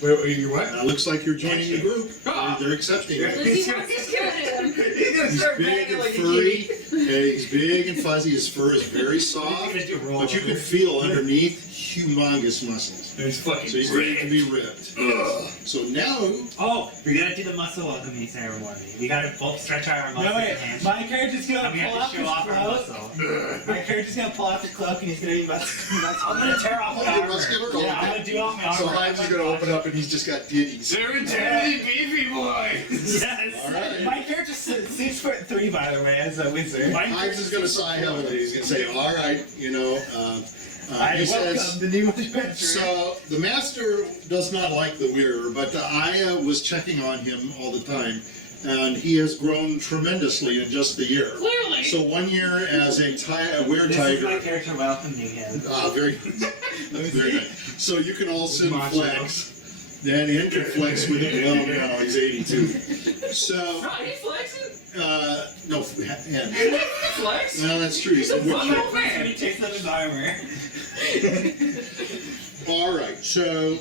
Wait, you what? Looks like you're joining the group. Oh. They're accepting you. Lizzy wants to kill him. He's gonna He's start big banging and like a furry. kitty. He's big and fuzzy. His fur is very soft, but you can feel underneath humongous muscles. It's fucking So he's ready to be ripped. So now, Oh, we gotta do the muscle welcoming ceremony. We gotta both stretch our muscles. No, wait. And My character's gonna and we pull have off to his show off our cloak. muscle. My character's gonna pull off his cloak and he's gonna be I'm gonna tear off my your armor. muscular Yeah, I'm gonna do off my armor. so Hives is going to open up and he's just got ditties. They're intensely beefy boys. Yes. All right. My character's 6'3", by the way, as a wizard. Hives is going to sigh heavily. He's going to say, all right, you know. I He welcome says, the new adventurer. so the master does not like the wearer, but I was checking on him all the time, and he has grown tremendously in just the year. Clearly. So 1 year as a weird This is my tiger. character welcoming him. Very good. Very good. So you can all sit and flex. Then he can flex with it. Well, no, he's 82. So, Oh, he flexing? no, yeah. Flex? No, that's true. He's a wood Fucking chip. old And man. he takes off his armor. All right, so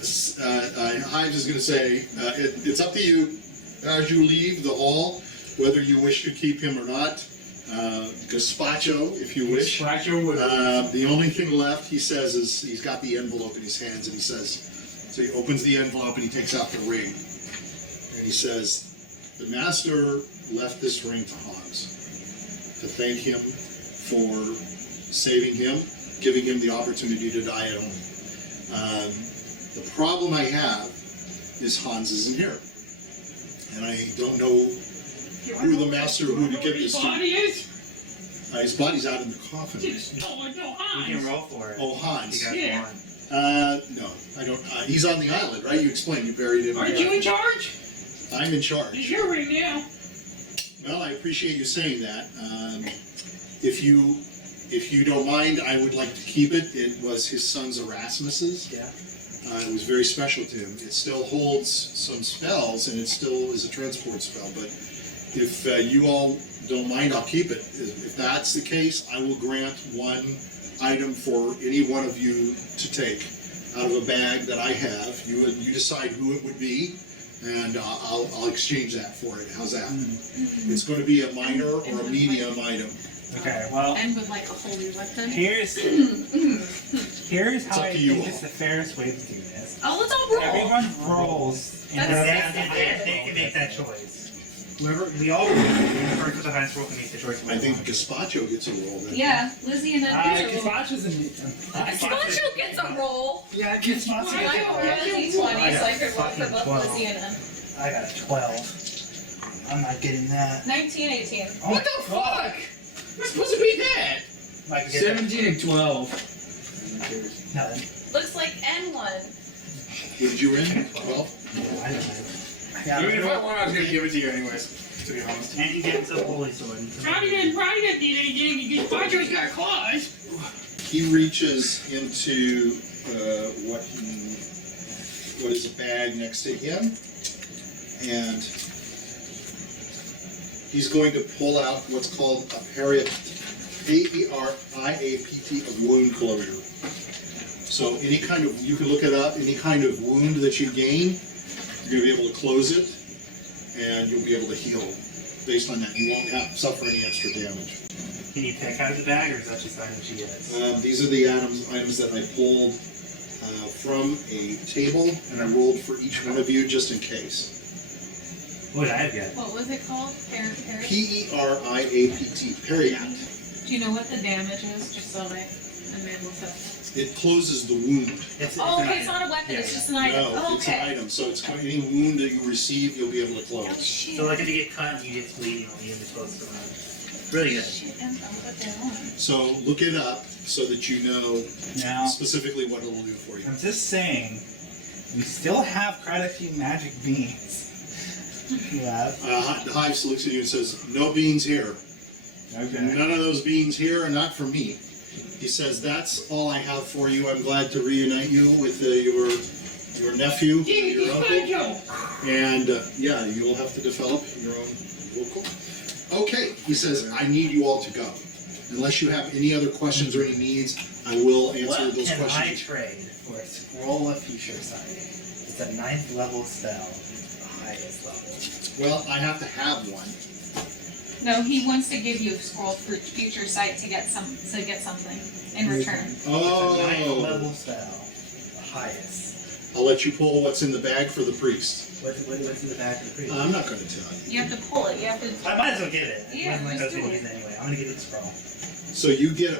Hives is going to say, it's up to you as you leave the hall, whether you wish to keep him or not. Gazpacho, if you wish. Scratch your wood. The only thing left, he says, is he's got the envelope in his hands, and he says, so he opens the envelope and he takes out the ring. And he says, the master left this ring to Hans to thank him for saving him, giving him the opportunity to die at home. The problem I have is Hans isn't here. And I don't know who the master who to give this His to. body is? His body's out in the coffin. No, You can Hans. roll for it. Oh, Hans. You got Yeah. one. No, I don't. He's on the island, right? You explained you buried him. Aren't you in charge? I'm in charge. It's your ring now. Well, I appreciate you saying that. If you don't mind, I would like to keep it. It was his son's Erasmus's. Yeah. It was very special to him. It still holds some spells, and it still is a transport spell. But if you all don't mind, I'll keep it. If that's the case, I will grant one item for any one of you to take out of a bag that I have. You decide who it would be, and I'll exchange that for it. How's that? It's going to be a minor or a medium item. Okay, well, And with like a holy weapon. here's how up I to you think all. is the fairest way to do this. Oh, let's all roll. Everyone rolls, and That's- they can make that choice. We all roll. The person with the highest roll can make the choice. I think Gazpacho gets a roll then. Yeah, Lizzy and Ed gets a roll. Gazpacho's in Gazpacho gets a roll. Yeah, Gazpacho I gets rolled a a 20, so I could roll for fucking both 12. Lizzy and Ed. I got a 12. I'm not getting that. 19, 18. Oh What the fuck? We're supposed to be dead. I can get 17 and 12. that. Looks like N1. What did you win? 12? No, I don't know. I mean, if I won, I was going to give it to you anyways, to be honest. And you get the holy sword. Probably didn't need anything. Gazpacho's got claws. He reaches into what is a bag next to him, and he's going to pull out what's called a P-E-R-I-A-P-T, a wound closure. So any kind of, you can look it up, any kind of wound that you gain, you're going to be able to close it, and you'll be able to heal based on that. You won't have suffer any extra damage. Can you pick out of the bag, or is that just the item she gets? These are the items that I pulled from a table, and I rolled for each one of you just in case. What did I have yet? What was it called? P-E-R-I-A-P-T, Periat. Do you know what the damage is? Just so I made this up. It closes the wound. Oh, okay, it's not a weapon, it's just an item. No, Oh, it's an okay. item, so it's any wound that you receive, you'll be able to Oh, close. shit. So like if you get cut and you get bleeding, you'll be able to close the wound. Really good. Shit, and I'll put that on. So look it up so that you know Now, specifically what it'll do for you. I'm just saying, we still have quite a few magic beans. Yeah. The Hives looks at you and says, "No beans here. Okay. None of those beans here are not for me." He says, "That's all I have for you. I'm glad to reunite you with your nephew, your uncle, and yeah, you will have to develop your own vocal." Okay, he says, "I need you all to go." Unless you have any other questions or any needs, I will answer What those can I questions. trade for a Scroll of Future Sight? It's a 9th level spell, the highest level. Well, I have to have one. No, he wants to give you a scroll for future sight to get something in return. It's a 9th Oh, level spell, the highest. I'll let you pull what's in the bag for the priest. What's in the back of the priest? I'm not going to tell you. You have to pull it. You have to. I might as well get it. Yeah, One of let's those do gonna it. use anyway. I'm gonna give it the scroll. So you get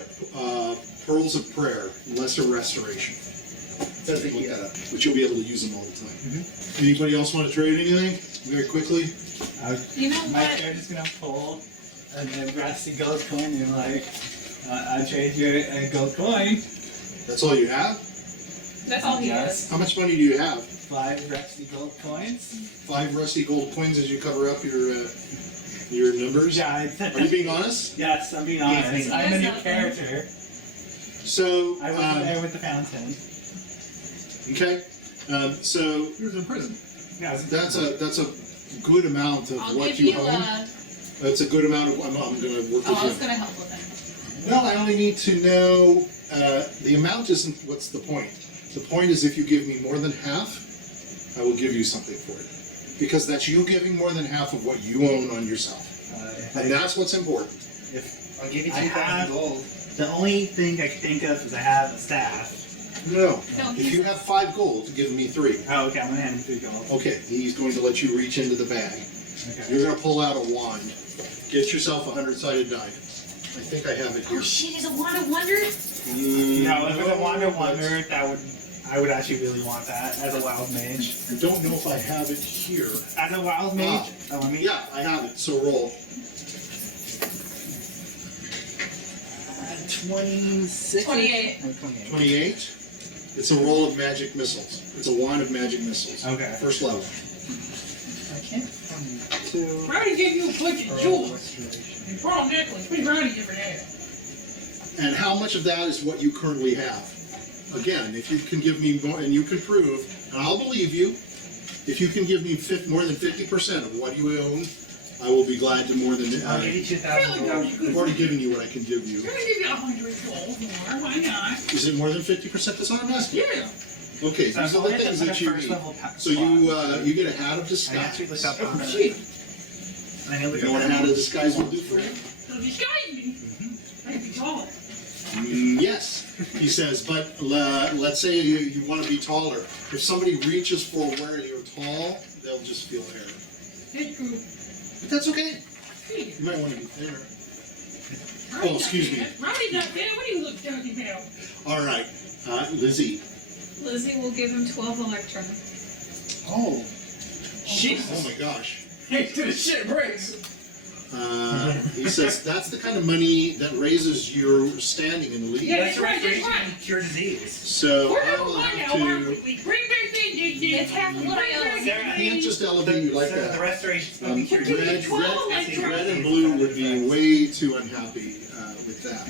pearls of prayer, lesser restoration. So the Look that up, but you'll be able to use them all the time. Anybody else want to trade anything? Very quickly. You know My what? character's gonna pull a rusty gold coin and like, I'll trade you a gold coin. That's all you have? That's all he Yes. has. How much money do you have? 5 rusty gold coins. 5 rusty gold coins as you cover up your numbers? Yeah, Are you being honest? yes, I'm being Yes, honest. he I'm a has new nothing. character. So, I wasn't there with the fountain. okay. So He was in prison. Yeah, that's a good amount of I'll what give you you own. a. That's a good amount of. I'm going to work Oh, I was with gonna help with you. No, I only need to know the amount. Isn't what's the point? The point is if you give me more than half, I will give you something for it, because that's you giving more than half of what you own on yourself, and that's what's important. if I'll give you I 2,000 have- gold. the only thing I can think of is I have a staff. No, No, if he's- you have 5 gold, give me 3. Oh, okay, I'm gonna hand him 3 gold. Okay, he's going to let you reach into the bag. Okay. You're going to pull out a wand. Get yourself a 100-sided die. I think I have it them. here. Oh shit! Is it Wand of Wonder? No, if it's a Wonder Wonder, I would actually really want that as a wild mage. I don't know if I have it here. As a wild mage? Oh, let me. Yeah, I have it, so roll. 26. 28. Oh, 28. 28. It's a roll of magic missiles. It's a wand of magic missiles. Okay. First level. I can't find 2. Rowdy gave you a bunch of Pearl jewels restoration. and pearl necklace. What did Rowdy give her that? And how much of that is what you currently have? Again, if you can give me more, and you can prove, and I'll believe you, if you can give me more than 50% of what you own, I will be glad to more than. I'll give you 2,000 Really, gold. you could. I've already given you what I can give you. I'm gonna give you 100 gold more. Why not? Is it more than 50%? That's all I'm asking. Yeah. Okay, So these I'm are the going to things put a that you first need. level So you get a hat of I disguise. actually looked up Oh on shit! I know You know what a hat of disguise will do for you? It'll disguise me. I can be taller. Yes, he says, but let's say you want to be taller. If somebody reaches for where you're tall, they'll just feel air. That's true. But that's okay. Hey, You might want to be thinner. Rowdy's Oh, excuse not me. bad. Rowdy's not bad. What do you look talking about? All right, Lizzy. Lizzy will give him 12 electrum. Oh, Jesus. oh my gosh. Hey, to the shit breaks. He says that's the kind of money that raises your standing in the league. Yeah, that's right, that's Restoration right. and cure disease. So We're I number will one now. have to. We bring back the DnD. It's half of what I own. I can't just elevate you like So the that. restoration spell and cure Red, disease. Red and blue would be way too unhappy with that.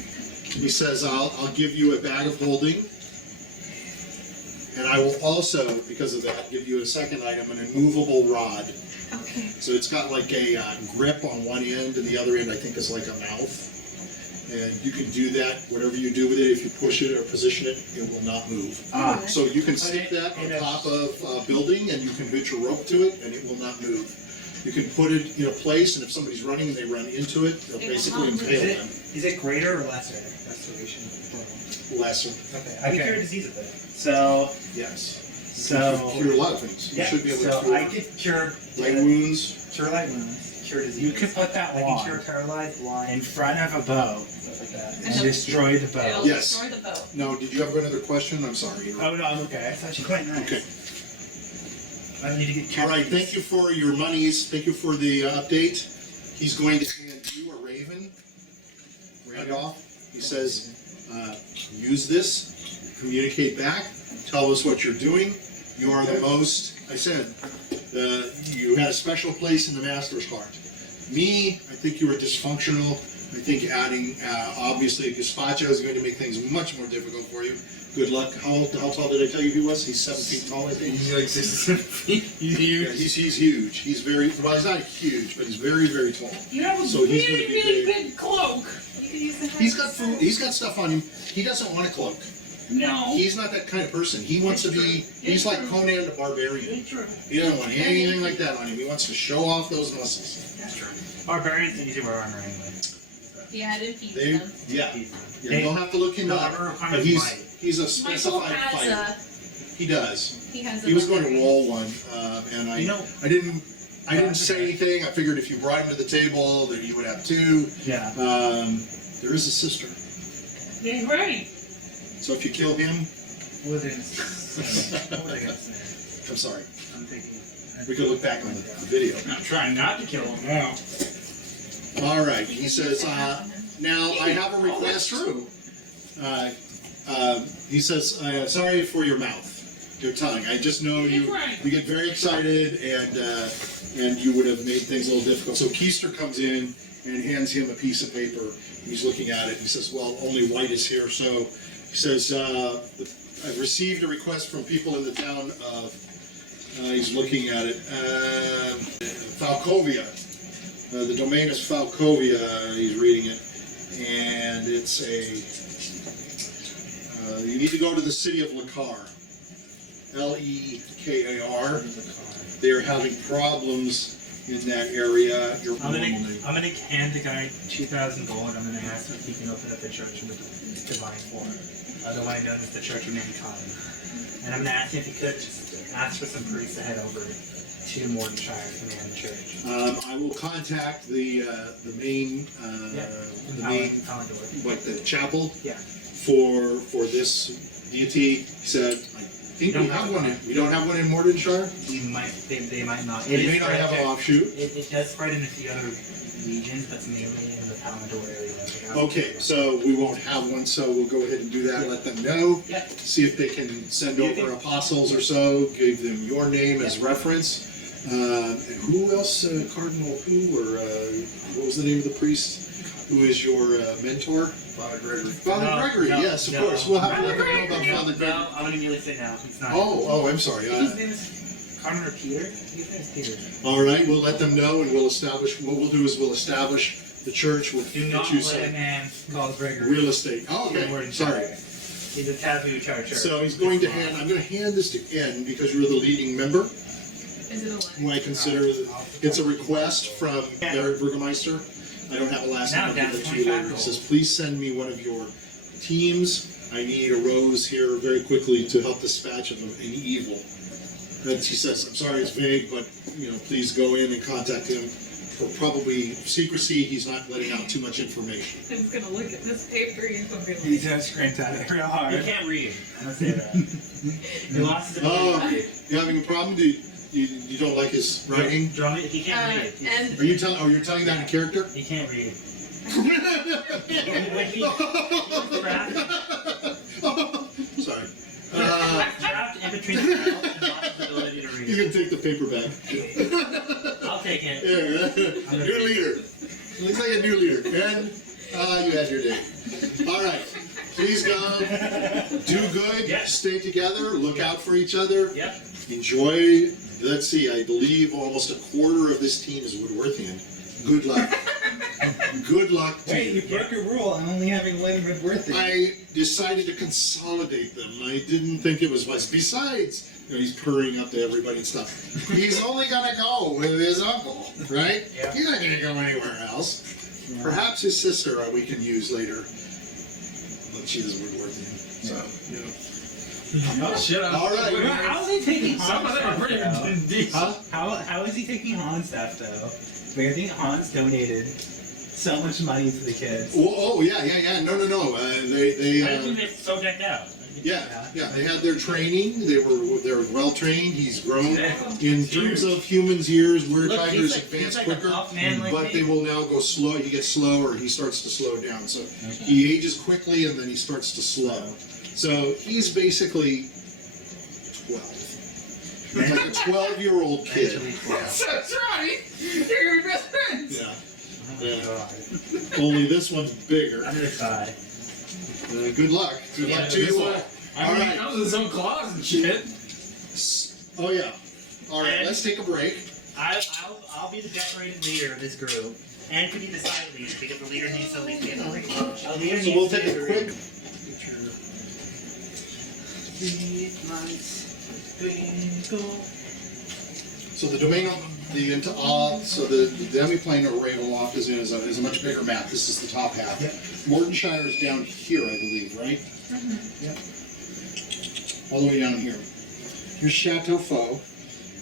He says, I'll give you a bag of holding, and I will also, because of that, give you a second item, an immovable rod. Okay. So it's got like a grip on one end, and the other end I think is like a mouth. And you can do that, whatever you do with it, if you push it or position it, it will not move. Ah. So you can stick that on in a- top of a building, and you can hitch a rope to it, and it will not move. You can put it in a place, and if somebody's running and they run into it, they'll It will basically not move. impale them. Is it greater or lesser restoration? Lesser, Okay. I can Okay. cure disease with it. So, yes. so, You can cure a lot of things. You Yeah. should be able to So cure I could cure light wounds. cure light wounds, cure disease. you could put that I can cure wand paralyzed, in blind, front of a bow stuff like that. and destroy the bow. It'll Yes. destroy the boat. Now, did you have another question? I'm sorry. Oh no, I'm okay. That's actually quite nice. Okay. I don't need to get All cured. right, thank you for your monies. Thank you for the update. He's going to hand you a raven, Randolph. He says, use this, communicate back, tell us what you're doing. You are the most, I said, you had a special place in the Master's heart. Me, I think you were dysfunctional. I think adding, obviously, gazpacho is going to make things much more difficult for you. Good luck. How tall did I tell you he was? He's 7 feet tall, I think. He's like 67 feet. He's huge. Yeah, he's huge. He's very, well, he's not huge, but he's very, very tall. You have a So he's really, gonna be really big. big cloak. You can use the hat. He's got food. He's got stuff on him. He doesn't want a cloak. No. He's not that kind of person. He wants to be. He's like Conan the Barbarian. It's true. He doesn't want anything like that on him. He wants to show off those muscles. That's true. Barbarians usually wear armor anyway. Yeah, I did keep They, them. yeah. You'll have to look him The up. armor But requirement might. he's a Michael specified has fighter. He does. He has a. He was going to roll one, and I didn't say anything. I figured if you brought him to the table, that you would have two. Yeah. There is a sister, Yeah, right. so if you kill him, What was I gonna say? I'm sorry. I'm thinking. We could look back on the video. I'm trying not to kill him now. All right. He says, now I have a request. True. He says, sorry for your mouth, your tongue. I just know you get very excited and you would have made things a little difficult. So Keister comes in and hands him a piece of paper. He's looking at it. He says, well, only white is here. So he says, I've received a request from people in the town of, he's looking at it, Falkovnia. The domain is Falkovnia. He's reading it. And it's you need to go to the city of Lekar. Lekar. They're having problems in that area. I'm gonna hand the guy 2,000 gold. I'm gonna ask him if he can open up the church in the divine form, otherwise known as the Church of Mankind. And I'm gonna ask him if he could just ask for some priests to head over to Mordenshire to man the church. I will contact the main Paladin. like the chapel. Yeah. For this deity. He said, I think we have one. We don't have one in Mordenshire. They might not. They may not have an offshoot. It does spread in a few other regions, but it's mainly in the Paladin area. Okay, so we won't have one, so we'll go ahead and do that. Let them know. Yeah. See if they can send over apostles or so. Give them your name as reference. And who else? Cardinal who? Or what was the name of the priest? Who is your mentor? Father Gregory. Father Gregory, yes, of course. We'll have to let them know about Father Gregory. No, I'm gonna immediately say no. It's not. Oh, I'm sorry. His name is Cardinal Peter. His name is Peter. All right, we'll let them know, and we'll establish. What we'll do is we'll establish the church with Do not let a man called Gregory. real estate. Oh, okay. Sorry. He's a taboo church. So he's going to hand. I'm going to hand this to Ed because you're the leading member. Is it a line? Who I consider it's a request from their Burgermeister. I don't have a last name. I'll give it to you later. He says, please send me one of your teams. I need a rose here very quickly to help dispatch of any evil. And he says, I'm sorry, it's vague, but please go in and contact him. For probably secrecy, he's not letting out too much information. I'm gonna look at this paper. He's gonna be He like, just squints at it real hard. He can't read. I'm gonna say that. He lost his ability to read. You having a problem? You don't like his writing? He can't read. and Are you telling? Oh, you're telling that in character? He can't read. When he was trapped, Sorry. trapped in between the mouth and lost his ability to You read. can take the paper back. I'll take it. Yeah, new leader. Looks like a new leader. And you had your day. All right. Please go. Do good. Yep. Stay together. Look out for each other. Yep. Enjoy. Let's see. I believe almost a quarter of this team is Woodworthian. Good luck. Good luck to Wait, you broke your rule. I'm only having one Woodworthy. I decided to consolidate them. I didn't think it was wise. Besides, he's purring up to everybody and stuff. He's only gonna go with his uncle, right? Yeah. He's not gonna go anywhere else. Yeah. Perhaps his sister we can use later. But she is Woodworthian, so Oh shit! All right. How is he taking Some of them are pretty decent. Huh? How is he taking Han's stuff though? Like, I think Hans donated so much money to the kids. Oh yeah. No. They I think they're so decked out. Yeah. They had their training. They're well trained. He's grown in terms of humans' years. Weretigers advance quicker, but they will now go slow. He gets slower. He starts to slow down. So he ages quickly, and then he starts to slow. So he's basically 12. He's like a 12-year-old kid. That's right. You're your best friends. Yeah. Only this one's bigger. I'm gonna cry. Good luck. Good luck to you all. I mean, he comes in his own claws and shit. Oh yeah. All right. Let's take a break. I'll be the decorated leader of this group, and could be the side leader because the leader needs to lead the other. A leader So we'll needs to take a be quick. picture. 3 months twinkle. So the domain, so the demiplane of Ravenloft is a much bigger map. This is the top half. Yep. Mortonshire is down here, I believe, right? Yep. All the way down here. Here's Chateau Faux,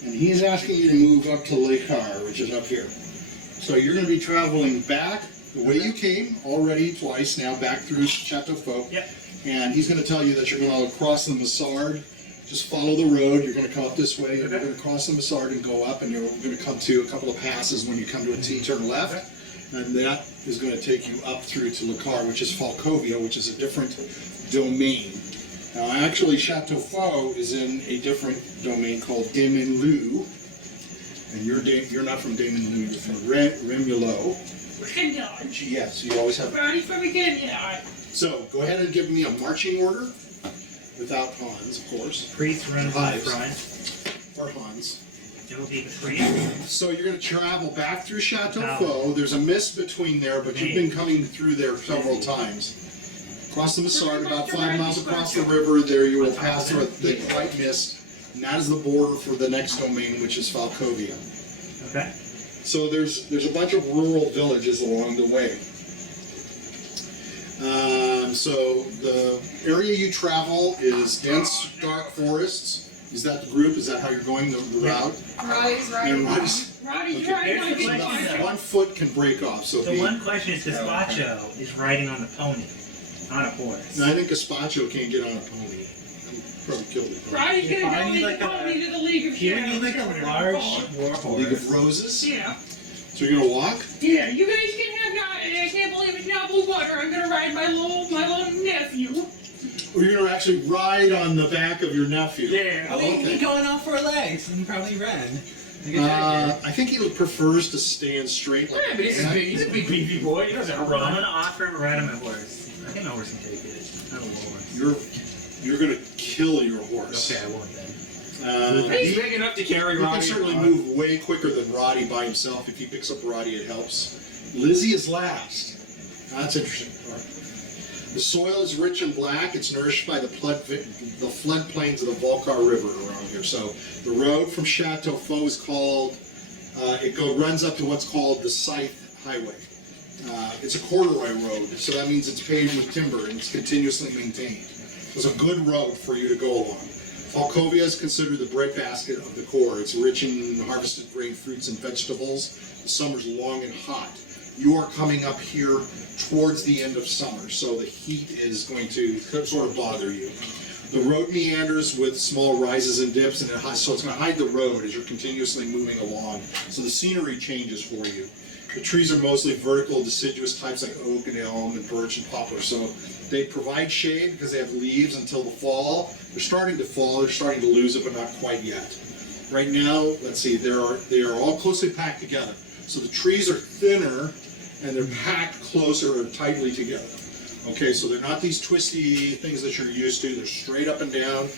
and he's asking you to move up to Lekar, which is up here. So you're going to be traveling back the way you came already twice now, back through Chateau Faux. Yep. And he's going to tell you that you're going to cross the Massard. Just follow the road. You're going to come up this way. You're going to cross the Massard and go up, and you're going to come to a couple of passes. When you come to a T, turn left, and that is going to take you up through to Lekar, which is Falkovnia, which is a different domain. Now, actually, Chateau Faux is in a different domain called Dementlieu, and you're not from Dementlieu. You're from Ravenloft. Yes, you always have. So, go ahead and give me a marching order. Without Hans, of course. Priest runs on the Hives. front. Or Hans. It will be the priest. So you're going to travel back through Chateau Now- Faux. There's a mist between there, but you've been coming through there several times. Cross the Massard, about 5 miles across the river. There you will pass through a thick white mist, and that is the border for the next domain, which is Falkovnia. Okay. So there's a bunch of rural villages along the way. So the area you travel is dense, dark forests. Is that the group? Is that how you're going, the route? Roddy's And riding. Roddy's- Roddy's Okay. riding. Here's the like a question, dog. though. 1 foot can break off, so The be. one question is, Gazpacho is riding on the pony, not a horse. No, I think Gazpacho can't get on a pony. He'd probably kill the pony. Roddy's gonna I go need lead like the a- pony to the League of You Shadows. need like a large war League horse. of Roses? Yeah. So you're gonna walk? Yeah, you guys can have not, and I can't believe it's not blue water. I'm gonna ride my little nephew. Or you're gonna actually ride on the back of your nephew? Yeah. Oh, okay. going off 4 legs and probably run. I think he prefers to stand straight like Yeah, but he's a big beefy boy. He doesn't I'm run. gonna offer him a ride on my horse. I think my horse can take it. I don't know horse. you're gonna kill your horse. Okay, I won't then. He's big enough to carry You can Roddy. certainly move way quicker than Roddy by himself. If he picks up Roddy, it helps. Lizzy is last. That's interesting. All right. The soil is rich and black. It's nourished by the floodplains of the Lekar River around here. So the road from Chateau Faux is called, runs up to what's called the Scythe Highway. It's a corduroy road, so that means it's paved with timber and it's continuously maintained. It's a good road for you to go along. Falkovnia is considered the breadbasket of the core. It's rich in harvested grain, fruits, and vegetables. The summer's long and hot. You are coming up here towards the end of summer, so the heat is going to sort of bother you. The road meanders with small rises and dips, and so it's going to hide the road as you're continuously moving along. So the scenery changes for you. The trees are mostly vertical, deciduous types like oak and elm and birch and poplar. So they provide shade because they have leaves until the fall. They're starting to fall. They're starting to lose it, but not quite yet. Right now, let's see, they are all closely packed together. So the trees are thinner and they're packed closer and tightly together. Okay, so they're not these twisty things that you're used to. They're straight up and down.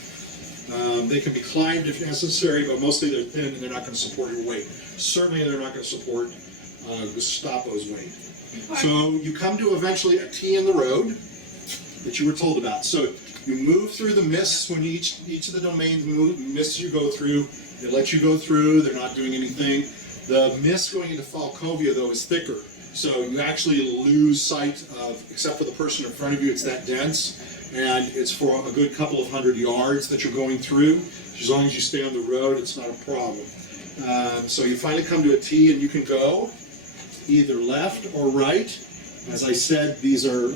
They can be climbed if necessary, but mostly they're thin and they're not going to support your weight. Certainly they're not going to support Gestapo's weight. So you come to eventually a T in the road that you were told about. So you move through the mists when each of the domains mists you go through. They let you go through. They're not doing anything. The mist going into Falkovnia, though, is thicker. So you actually lose sight of, except for the person in front of you, it's that dense. And it's for a good couple of 100 yards that you're going through. As long as you stay on the road, it's not a problem. So you finally come to a T and you can go either left or right. As I said, these are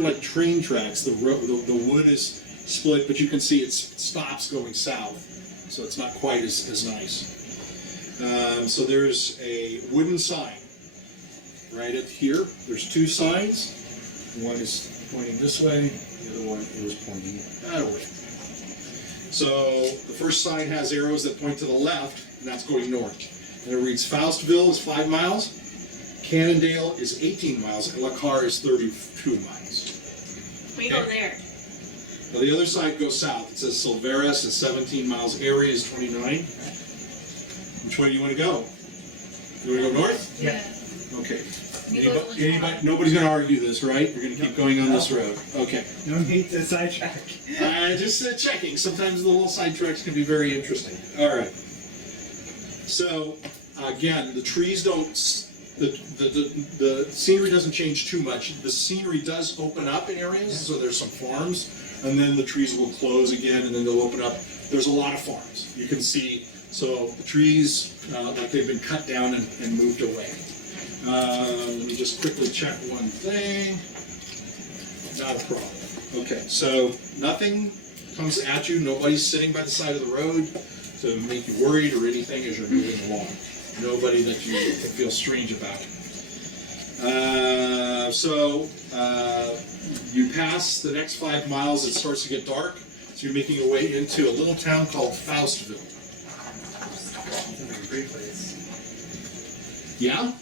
like train tracks. The wood is split, but you can see it stops going south. So it's not quite as nice. So there's a wooden sign right at here. There's 2 signs. One is pointing this way, the other one is pointing that way. So the first sign has arrows that point to the left, and that's going north. And it reads Faustville is 5 miles, Cannondale is 18 miles, and Lekar is 32 miles. We go there. Now the other side goes south. It says Silveris is 17 miles, Area is 29. Which way do you want to go? You want to go north? Yeah. Okay. Nobody's going to argue this, right? We're going to keep going on this road. Okay. No need to sidetrack. Just checking. Sometimes the little sidetracks can be very interesting. All right. So, again, the trees don't... The scenery doesn't change too much. The scenery does open up in areas, so there's some farms, and then the trees will close again, and then they'll open up. There's a lot of farms. You can see, so the trees, like they've been cut down and moved away. Let me just quickly check one thing. Not a problem. Okay, so nothing comes at you. Nobody's sitting by the side of the road to make you worried or anything as you're moving along. Nobody that you feel strange about. You pass the next 5 miles, it starts to get dark, so you're making your way into a little town called Faustville. Great place. Yeah?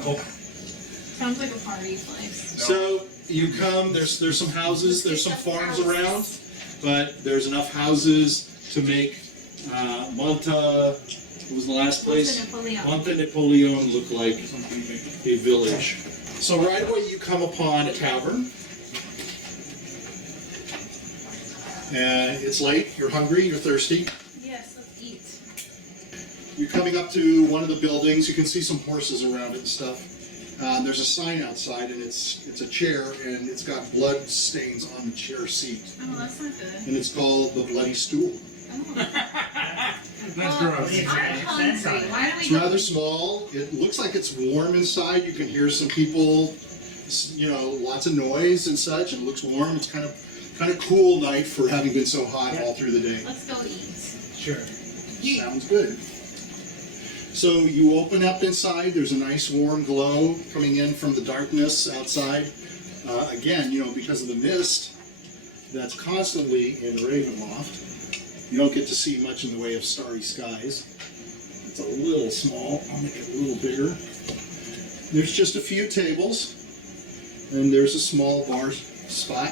Oh. Sounds like a party place. So you come, there's some houses, there's some farms around, but there's enough houses to make Monta... What was the last place? Monte Napoleon looked like a village. So right away you come upon a tavern. And it's late, you're hungry, you're thirsty. Yes, let's eat. You're coming up to one of the buildings, you can see some horses around it and stuff. There's a sign outside and it's a chair and it's got blood stains on the chair seat. Oh, that's not good. And it's called the Bloody Stool. That's Well, gross. I'm hungry. Why don't we It's go? rather small. It looks like it's warm inside. You can hear some people, lots of noise and such. It looks warm. It's kind of cool night for having been so hot all through the day. Let's go eat. Sure. Sounds good. So you open up inside. There's a nice warm glow coming in from the darkness outside. Again, because of the mist that's constantly in Ravenloft. You don't get to see much in the way of starry skies. It's a little small. I'll make it a little bigger. There's just a few tables, and there's a small bar spot.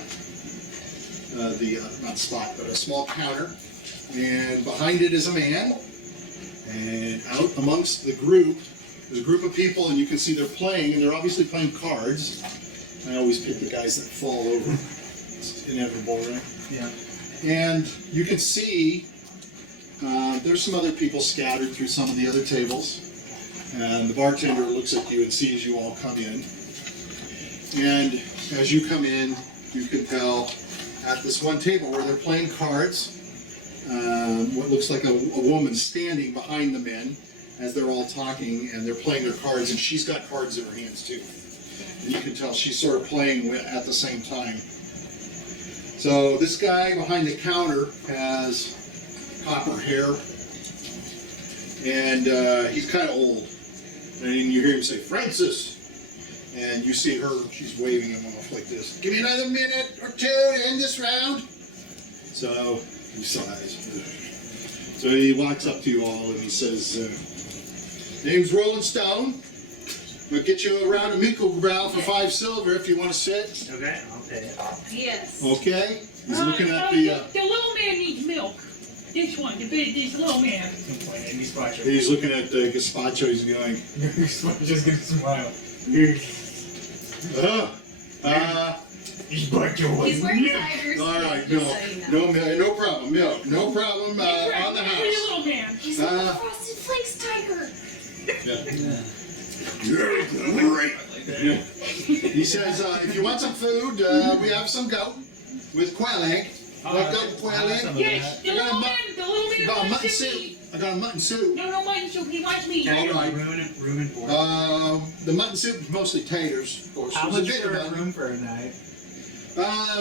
Not spot, but a small counter. And behind it is a man. And out amongst the group, there's a group of people, and you can see they're playing, and they're obviously playing cards. I always pick the guys that fall over. It's inevitable, right? Yeah. And you can see there's some other people scattered through some of the other tables. And the bartender looks at you and sees you all come in. And as you come in, you can tell at this one table where they're playing cards, what looks like a woman standing behind the men as they're all talking and they're playing their cards, and she's got cards in her hands too. And you can tell she's sort of playing at the same time. So this guy behind the counter has copper hair, and he's kind of old. And you hear him say, "Francis," and you see her, she's waving him off like this. "Give me another minute or two to end this round." So he sighs. So he walks up to you all and he says, "Name's Rolling Stone. We'll get you a round of Mikkelbrow for 5 silver if you want to sit." Okay, I'll pay it. Yes. Okay? He's looking at the the... little man needs milk. This one, this little man. He's looking at the gazpacho. He's going, Just gonna smile. He's wearing tigers. all right, just no, so you know. no problem, milk, no problem on the Pretty house. little man. He's like the Frosted Flakes tiger. Great. Yeah. He says, if you want some food, we have some goat with quail egg. Goat with quail egg. Yes, the little man I got a mutton wants soup. meat. I got a mutton soup. No mutton soup, he wants meat. All right. Room and board. The mutton soup is mostly taters, of course. How There's much bit for of a mutton. room for a night?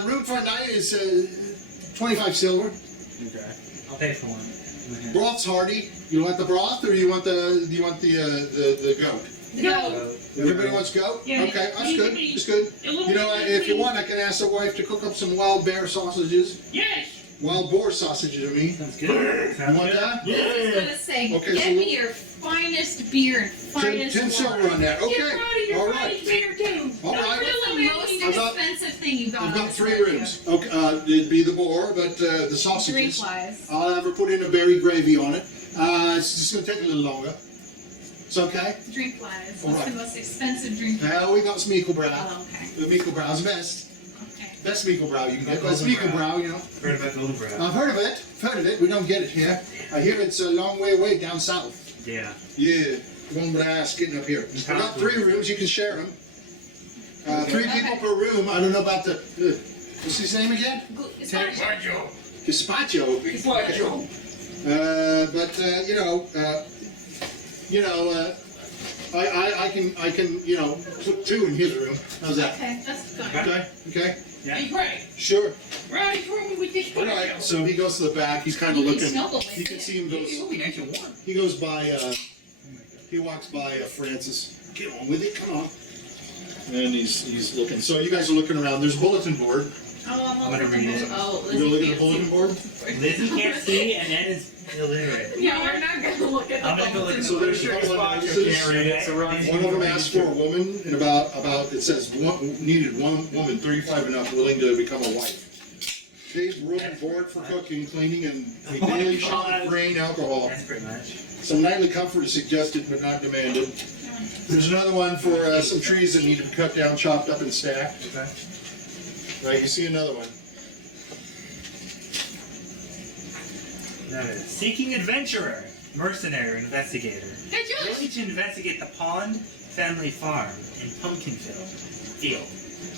Room for a night is 25 silver. Okay. I'll pay for one. Broth's hearty. You want the broth, or you want the goat? No. Everybody wants goat? Yeah. Okay, that's good. That's good. The little You know, man if you needs want, I can ask the wife to cook up some wild bear sausages. meat. Yes. Wild boar sausages, I mean. Sounds good. You Sounds want good. that? I was gonna say, Okay, get so me your finest beer and 10 finest silver wine. on that. Get Okay. Roddy your All finest right. beer too. All No, right. for the What's little the man most needs I've got- expensive thing you got? I've on got this 3 menu? rooms. Okay, it'd be the boar, but the sausages. Drink-wise. I'll have her put in a berry gravy on it. It's just going to take a little longer. It's okay. Drink wise, All what's right. the most expensive drink? Now we got some Meekel Brow. Oh, okay. The Meekel Brow's best. Okay. Best Meekel Brow you can get. Best Golden Meekel Brow, you know. Heard about Golden Brow? I've heard of it. Heard of it. We don't get it here. I hear it's a long way away down south. Yeah. Yeah. One blast getting up here. We got 3 rooms. You can share them. 3 people per room. I don't know about the. What's his name again? It's fine. Gazpacho. But I can put 2 in his room. How's that? Okay, that's fine. Okay. Hey, Ray. Sure. Ray, throw me with this All right. So he goes to the back. He's kind of looking. You can see him goes. He goes by. He walks by Francis. Get on with it. Come on. And he's looking. So you guys are looking around. There's a bulletin board. Oh, I'm gonna read it. Oh, You gonna look at the Lizzy bulletin board? Lizzy can't see, and Ed is illiterate. Yeah, we're not gonna look at the I'm gonna go look at So there's a couple of notices. One of them asks for a woman, and about it says needed one woman 35 and up willing to become a wife. Paid room and board for cooking, cleaning, and a daily shot of grain alcohol. That's pretty much. Some nightly comfort is suggested but not demanded. There's another one for some trees that need to be cut down, chopped up, and stacked. Okay. Right, you see another one. Seeking adventurer, mercenary, investigator. That's us. Willing to investigate the Pond family farm in Pumpkinville Field.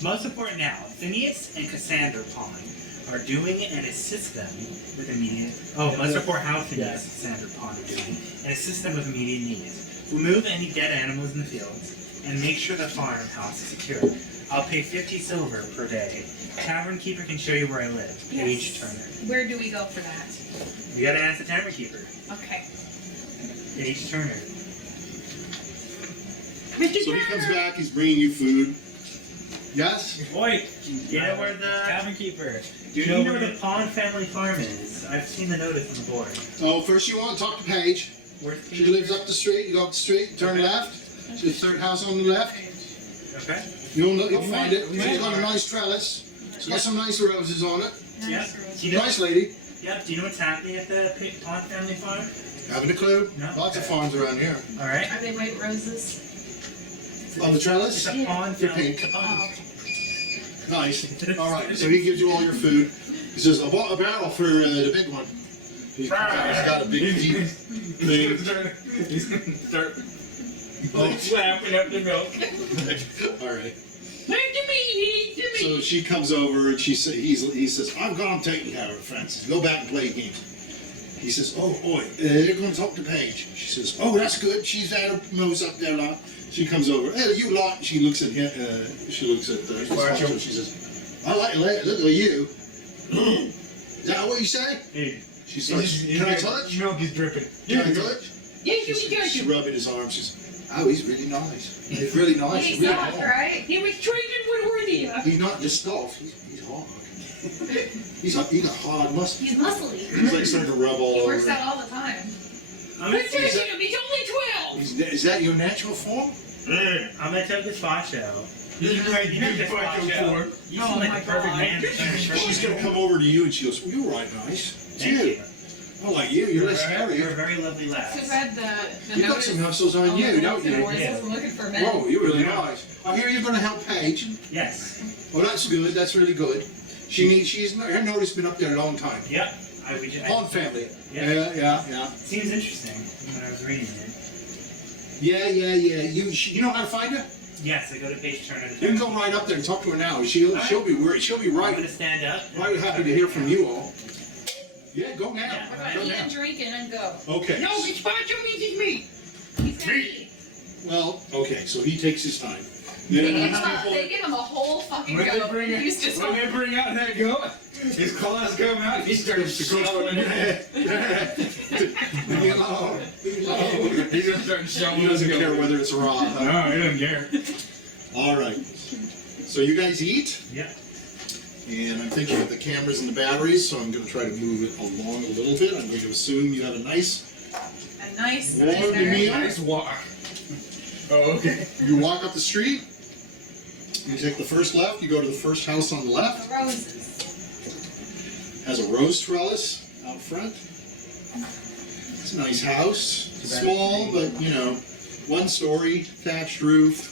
Most important now, Phineas and Cassandra Pond are doing and assist them with immediate. Oh, let's report how Phineas and Cassandra Pond are doing and assist them with immediate needs. Remove any dead animals in the fields and make sure the farmhouse is secure. I'll pay 50 silver per day. Tavern keeper can show you where I live. Page Turner. Where do we go for that? You gotta ask the tavern keeper. Okay. Page Turner. Mr. So he comes Turner. back, he's bringing you food. Yes? Boy, you know where the tavern keeper? Do you know where the Pond family farm is? I've seen the notice on the board. Oh, first you want to talk to Paige. Where's She lives up the street. You go up the street, turn left. She's the 3rd house on the left. Okay. You'll find it. She's got a nice trellis. She's got some nice roses on it. Yeah. Do you know, Nice lady. yeah. Do you know what's happening at the Pond family farm? Haven't a clue. No? Lots of farms around here. All right. Are they white roses? On the trellis? It's a pond They're family. pink. It's a pond. Oh, okay. Nice. All right. So he gives you all your food. He says, I bought a barrel for the big one. He's got a big deep thing. He's gonna start Oh, slapping up the milk. all right. Leave the meat, eat the So meat. she comes over and he says, I'm gone taking care of it, Francis. Go back and play games. He says, oh, boy, they're going to talk to Paige. She says, oh, that's good. She's at her nose up there now. She comes over. Hey, you lot. She looks at him. She looks at Gazpacho. She says, I like look at you. Is that what you say? Hey, She starts, can I touch? milk is dripping. Can I touch? Yes, you can She's touch him. rubbing his arm. She says, oh, he's really nice. He's really nice. He's really soft, hard. right? He was treated with Worthia. He's not just soft. He's hard. He's a hard muscle. He's muscly. He's like starting to rub all He over. works out all the time. I'm Quit gonna, touching him. He's only 12. Is that your natural form? I'm gonna tell Gazpacho. This is right You know here, Gazpacho. for. You seem like the perfect man to turn a shirt. She's gonna come over to you and she goes, well, you're right nice. Thank you. I like you. You're less You're a scary. very lovely Too lass. bad the You got notice some muscles on on you, the don't bulletin you? board Yeah. says we're looking for men. Whoa, you're really nice. I hear you're gonna help Paige. Yes. Oh, that's good. That's really good. Her notice been up there a long time. Yep. I Pond family. Yeah. Yeah. Seems interesting when I was reading it. Yeah. You know how to find her? Yes, I go to Page Turner. You can go right up there and talk to her now. She'll be worried. She'll be I'm right. gonna stand up. Right happy to hear from you all. Yeah, go now. Yeah, We're Go gonna eat now. and drink and go. Okay. No, Gazpacho needs his meat. He's gonna eat. Well, okay, so he takes his time. They Then give him a whole fucking When they go. bring He's just when they bring out that goat, his claws come out and he starts shoveling it. Leave me alone. He's gonna start shoveling He doesn't his care goat. whether it's raw. No, he doesn't care. All right. So you guys eat, Yeah. and I'm thinking of the cameras and the batteries, so I'm going to try to move it along a little bit. I'm going to assume you have a nice warm dinner. meal. Nice walk. Oh, okay. You walk up the street. You take the first left. You go to the first house on the left. The roses. Has a rose trellis out front. It's a nice house. Small, but 1-story thatched roof.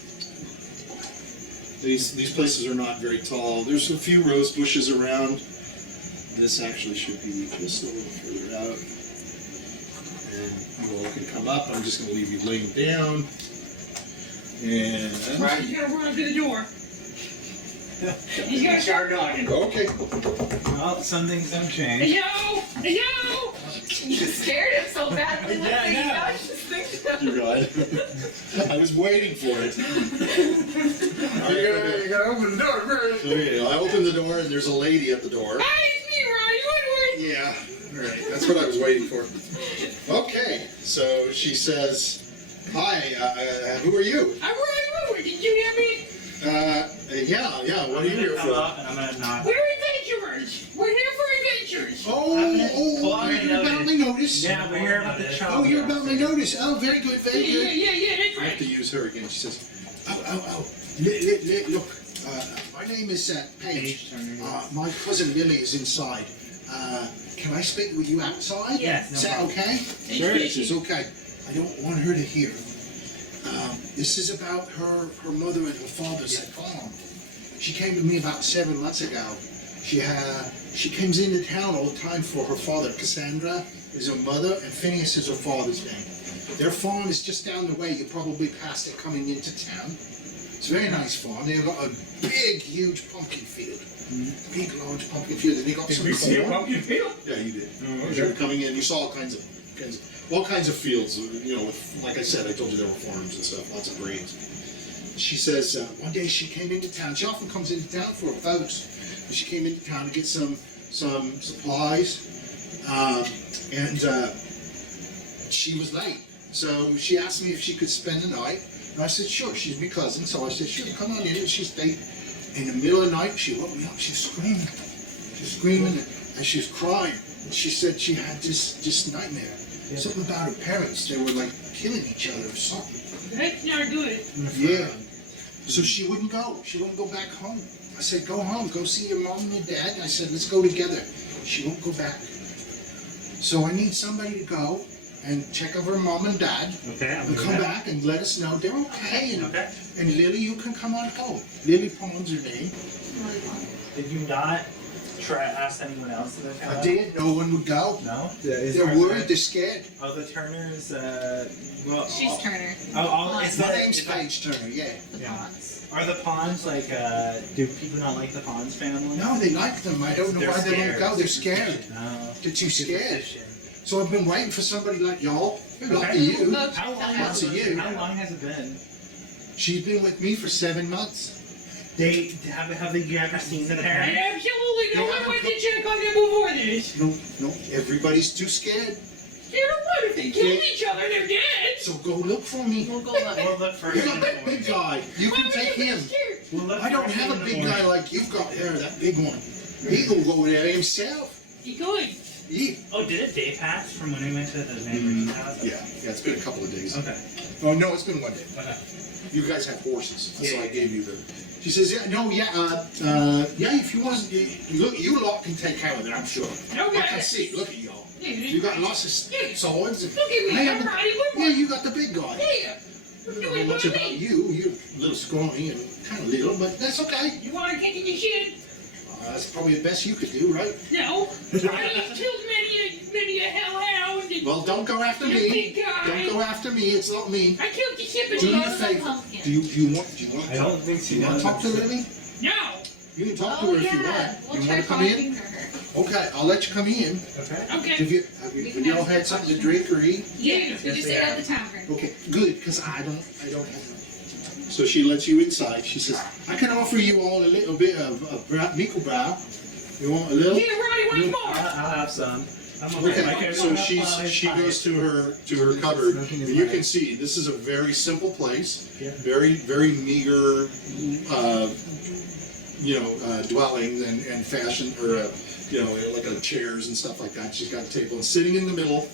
These places are not very tall. There's a few rose bushes around. This actually should be just a little further out. And you all can come up. I'm just going to leave you laying down. And Right, you gotta run up to the door. You gotta start knocking. okay. Well, some things don't change. Hey yo! Hey yo! You scared him so badly. Yeah, I know. I was just thinking. You're good. I was waiting for it. You gotta open the door first. Okay, I open the door and there's a lady at the door. Hi, it's me, Rotty Woodworth. Yeah, all right. That's what I was waiting for. Okay, so she says, "Hi, who are you?" I'm Rotty Woodworth. Did you hear me? Yeah. What are you here come for? up and I'm gonna knock. We're adventurers. We're here for adventures. Oh, you're about my notice. Yeah, we're here about the child. Oh, you're about my notice. Oh, very good, very good. Yeah, that's I have right. to use her again. She says, look, my name is Paige. My cousin Lily is inside. Can I speak with you outside? Yes, Is that okay? Sure. She says, okay. I don't want her to hear. This is about her mother and her father's farm. She came to me about 7 months ago. She comes into town all the time for her father. Cassandra is her mother, and Phineas is her father's name. Their farm is just down the way. You probably passed it coming into town. It's a very nice farm. They've got a big, huge pumpkin field. Big, large pumpkin field, and they got some Did we see a corn. pumpkin field? Yeah, you did. Oh, As you were okay. coming in, you saw all kinds of fields. You know, with, like I said, I told you there were farms and stuff, lots of grains. She says one day she came into town. She often comes into town for folks. But she came into town to get some supplies, and she was late. So she asked me if she could spend the night, and I said sure. She's my cousin, so I said sure. Come on in. And she stayed. In the middle of the night, she woke me up. She was screaming, and she was crying. And she said she had this nightmare. Something about her parents. They were like killing each other or something. That's not good. Yeah. So she wouldn't go. She wouldn't go back home. I said, go home. Go see your mom and your dad. I said, let's go together. She won't go back. So I need somebody to go and check over mom and dad Okay, I'm and doing come that. back and let us know they're okay. Okay. And Lily, you can come on home. Lily Pond's her name. Did you not ask anyone else in the town? I did. No one would go. No? They're worried. They're scared. Oh, the Turners, well... She's Turner. It's My not- name's it's not- Paige Turner, yeah. The Yeah. pawns. Are the Pawns like, do people not like the Pawns family? No, they like them. I don't know They're why they won't scared. go. They're scared. No. They're too scared. Superstition. So I've been waiting for somebody like y'all. Lucky Okay. you. Go check How the long, house. Lots of you. how long has it been? She's been with me for 7 months. They have you ever seen the parents? Absolutely no Yeah, one went I'm to check on them before this. No, everybody's too scared. Scared of what? If they killed each other, they're dead. So go look for me. We'll go look. We'll look for You him. got that big guy. You Why can would take you be him. scared? We'll look I don't for him have a in the big morning. guy like you've got there, that big one. He'll go there himself. You could. Oh, did a day pass from when we went to the neighbor's house? Yeah, it's been a couple of days. Okay. Oh, no, it's been 1 day. Okay. You guys have horses. That's Yeah. why I gave you the... She says, if you want, you lot can take care of it, I'm sure. Okay. I can see, look at y'all. Yeah, You got lots of swords. Look at me, I I'm have- Rotty Yeah, Woodworth. you got the big guy. Yeah. I don't know much about you. You're a little scrawny and kind of little, but that's okay. You want to kick in your shin? That's probably the best you could do, right? No. Rotty's killed many a hellhound. And Well, don't go after you're a me. big guy. Don't go after me. It's not me. I killed the ship Do me a Love the favor. pumpkin. Do you want I to don't think do she you want to talk to does. Lily? No. You can talk to Oh her if you yeah. want. We'll You try want to come in? talking to her. Okay, I'll let you come in. Okay. Okay. Have you We can all ask had her something to questions. drink or eat? Yeah. We just ate at the tavern. Okay, good, because I don't have one. So she lets you inside. She says, I can offer you all a little bit of Nickelbrow. You want a little? Yeah, Rotty wants more. I'll have some. I'm Okay, so she goes to her cupboard, and you can see this is a very simple place, Yeah. very meager, dwelling and fashion, or like chairs and stuff like that. She's got a table, and sitting in the middle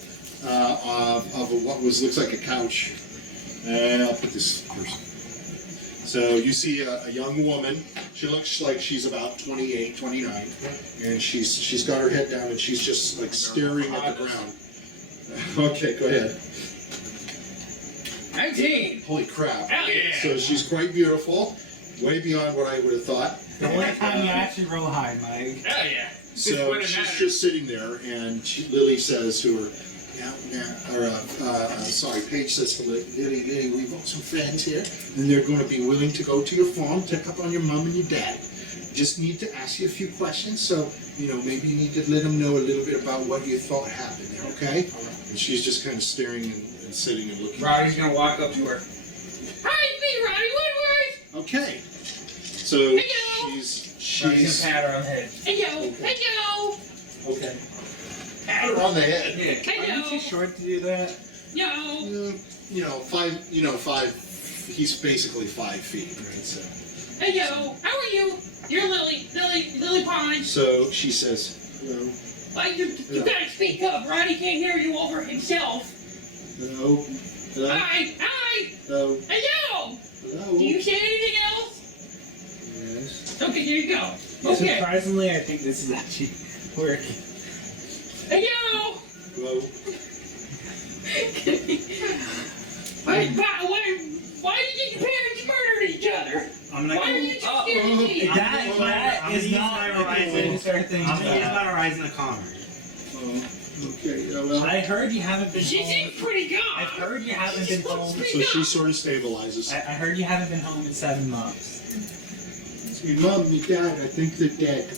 of what looks like a couch. And I'll put this first. So you see a young woman. She looks like she's about 28, 29, and she's got her head down and she's just like staring at the ground. Okay, go ahead. 19. Holy crap. Hell yeah. So she's quite beautiful, way beyond what I would have thought. The only time you actually roll high, Mike. Hell yeah. So what it she's matters. just sitting there, and Lily says to her, Paige says to Lily, we've got some friends here, and they're going to be willing to go to your farm, check up on your mom and your dad. Just need to ask you a few questions, so, maybe you need to let them know a little bit about what you thought happened there, okay? And she's just kind of staring and sitting and looking. Roddy's gonna walk up to her. Hi, it's me, Rotty Woodworth. Okay. So Hello. she's pat her on the head. Hello. Hello. okay. Pat her on the head. Are you too Hello. short to do that? No. Five. He's basically 5 feet, right? So. Hello. How are you? You're Lily Pond. So she says, hello, Well, you gotta speak up. Roddy can't hear you over himself. hello, hello, Hi. Hi. hello, Hello. hello. Do you say anything else? Yes. Okay, here you go. Okay. Surprisingly, I think this is actually working. Hello. Hello. Why did your parents murder each other? I'm Why gonna are you just scared of me? That is not my a horizon. way to start things. I'm gonna use out. my horizon of commerce. Okay, yeah, well. I heard you haven't been She home. seems pretty good. I've heard you haven't been home. So she sort of stabilizes. I heard you haven't been home in 7 months. Your mom and your dad, I think they're dead.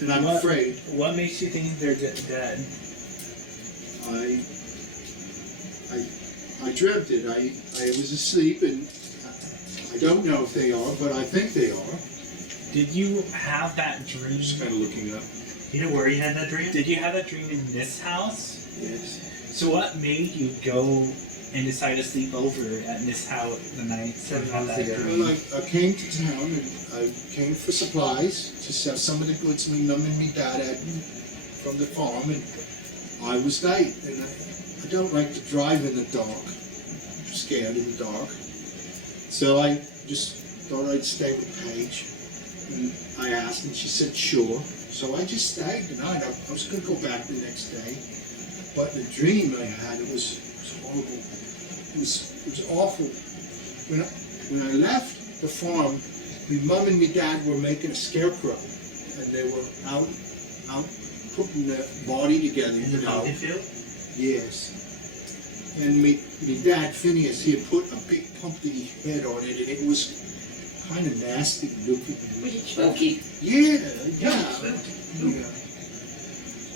And I'm afraid. What makes you think they're dead? I dreamt it. I was asleep, and I don't know if they are, but I think they are. Did you have that dream? Just kind of looking up. You know where you had that dream? Did you have that dream in this house? Yes. So what made you go and decide to sleep over at this house the night? 7 you had months that ago. dream? Well, I came to town, and I came for supplies to sell some of the goods my mum and my dad had from the farm, and I was late, and I don't like to drive in the dark. I'm scared in the dark. So I just thought I'd stay with Paige. And I asked, and she said, sure. So I just stayed the night. I was going to go back the next day. But the dream I had, it was horrible. It was awful. When I left the farm, my mum and my dad were making a scarecrow. And they were out putting the body together. In the pumpkin field? Yes. And my dad, Phineas, he had put a big pumpkin head on it, and it was kind of nasty looking. Was it spooky? Yeah.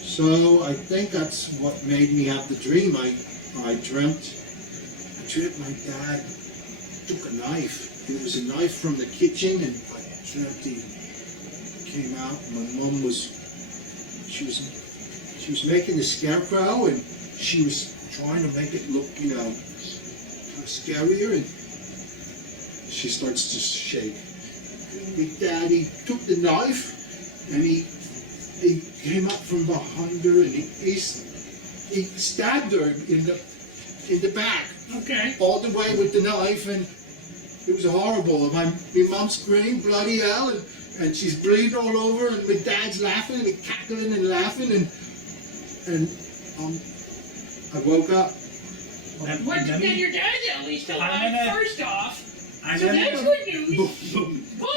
So I think that's what made me have the dream. I dreamt my dad took a knife. It was a knife from the kitchen, and I dreamt he came out. My mom she was making the scarecrow, and she was trying to make it look, kind of scarier, and she starts to shake. My daddy took the knife, and he came up from behind her, and he stabbed her in the back, Okay. all the way with the knife, and it was horrible. My mom screamed, bloody hell, and she's bleeding all over, and my dad's laughing and cackling and laughing, and I woke up. What did your dad at least alive first off? I'm So gonna. that's good news. But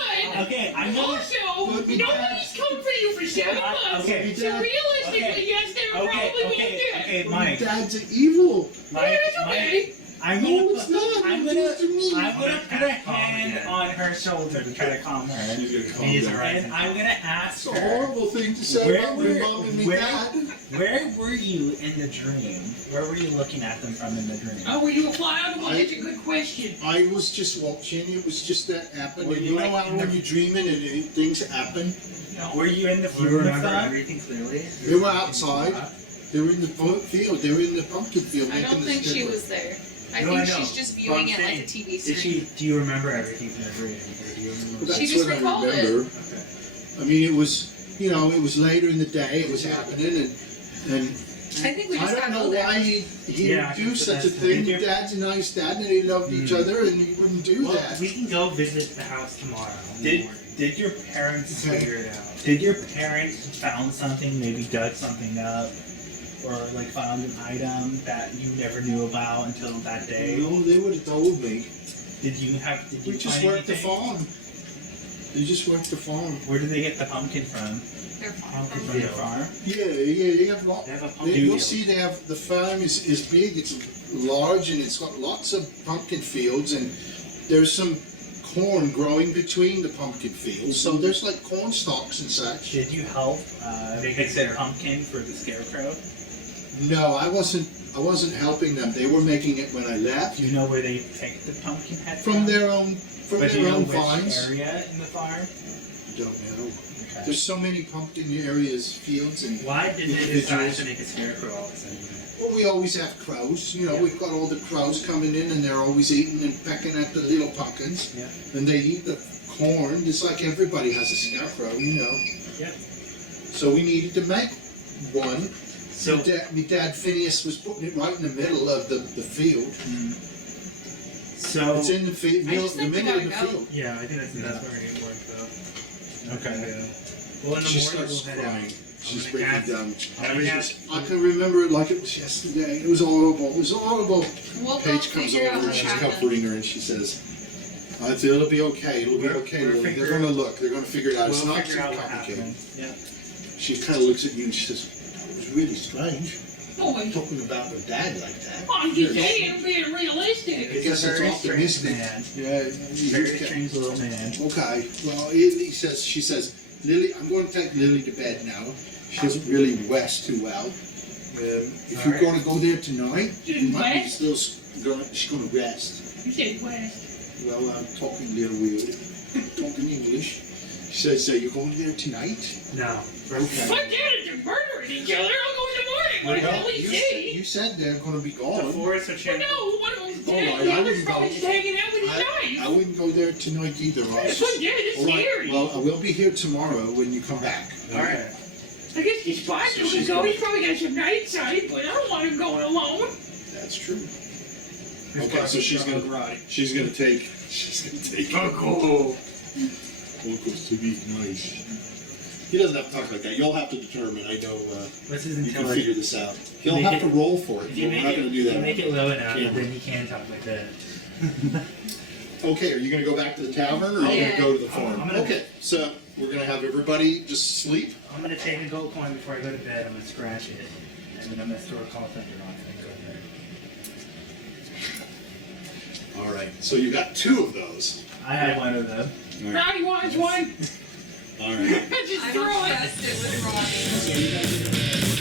Okay, I'm gonna. also, nobody's come for you for 7 months. Okay. So realistically, yes, they were probably being dead. Okay, My Mike. dad's evil. Yeah, it's okay. I'm No, gonna it's put, not. I'm You gonna, do it to me. I'm gonna put a hand on her shoulder to try to calm her. He's gonna calm He is down. right. And I'm gonna ask It's a her, horrible thing to say Where about my were- mom and my where- dad. where were you in the dream? Where were you looking at them from in the dream? Oh, were you a fly? Well, that's a good question. I was just watching. It was just that happened. Were And you you know like how in when the- you're dreaming and things happen? Were you in the You room with remember them? everything clearly? They were outside. They were in the field. They were in the pumpkin field. I making don't the think she sticker. was there. I No, I think know. she's just But viewing I'm it like a saying, TV Did screen. do you remember everything from the dream? Or do you remember? Well, that's She just what I recalled it. remember. Okay. I mean, it was, it was later in the day. It was happening, and I think we I just don't got know older. why he Yeah, would do but such a that's- thing. Did you- Dad's a nice dad, and they loved each other, and he wouldn't do Well, that. we can go visit the house tomorrow. in the morning. Did your parents Okay. Figure it out. Did your parents found something, maybe dug something up, or like found an item that you never knew about until that day? No, they would have told me. Did you We just find worked the anything? farm. They just worked the farm. Where did they get the pumpkin from? They're Pumpkin from from their farm? Yeah, they have lot. They have a They, pumpkin you'll field. see they have, the farm is big, it's large, and it's got lots of pumpkin fields, and there's some corn growing between the pumpkin fields, so there's like corn stalks and such. Did you help pick their pumpkin for the scarecrow? No, I wasn't helping them. They were making it when I left. Do you know where they picked the pumpkin head From their own, But do you know which vines. area in the farm? Don't know. Okay. There's so many pumpkin areas, fields, and Why did they decide individuals. to make a scarecrow all of a sudden? Well, we always have crows. You know, Yeah. we've got all the crows coming in, and they're always eating and pecking at the little pumpkins. Yeah. And they eat the corn, just like everybody has a scarecrow, you know. Yeah. So we needed to make one. So, My dad Phineas was putting it right in the middle of the field. so It's in the just the think we middle of the gotta go. field. yeah, I think that's where it works though. Okay. Well, in the She morning starts we'll head crying. out. She's gonna breaking cast- down. I'm gonna cast- I can remember it like it was yesterday. It was horrible. It was horrible. We'll go Paige comes figure out over and what she's happened. comforting her and she says, it'll be okay. It'll be We're- okay. we're Lily. They're figuring- going to look. They're going to figure it out. It's We'll not figure too out what complicated. happened. Yeah. She kind of looks at you and she says, that was really strange. Boy, Talking about her dad like that. I'm just saying, I'm being realistic. I guess it's very optimistic. strange man. Yeah. Very okay. strange little man. Okay. Well, she says, Lily, I'm going to take Lily to bed now. She doesn't really rest too well. If you're Alright. going to go there tonight, you might be West? still she's going to rest. You said west. Well, I'm talking a little weird. Talking English. She says, so you're going there tonight? No. Okay. Fuck that, they're murdering each other. I'll go in the morning when it's at least eight. You said they're going to be The gone. forest of Well, no, one of them's dead. Alright, The I other's wouldn't probably go. just hanging out with his I knife. wouldn't go there tonight either. Fuck that, it's All right, scary. well, I will be here tomorrow when you come back. Alright. I guess he's fine. So So she's go. going- He's probably got some night sight, but I don't want him going alone. That's true. Okay, so she's gonna take. Oh, Focus to be nice. He doesn't have to talk like that. You'll have to determine. I know. What's his You can intelligence? figure this out. He'll Make have it- to roll for it. If you We're make not it, going to do if you that. make it low enough, Camera. then he can talk like that. Okay, are you going to go back to the tavern or are you going to go to the farm? I'm gonna- Okay, so we're going to have everybody just sleep. I'm gonna take a gold coin before I go to bed. I'm gonna scratch it, and then I'm gonna store a call thunder on it and go there. All right, so you got 2 of those. I have one of them. Rowdy wants one. All right. Just I throw don't it. trust it with Ronnie.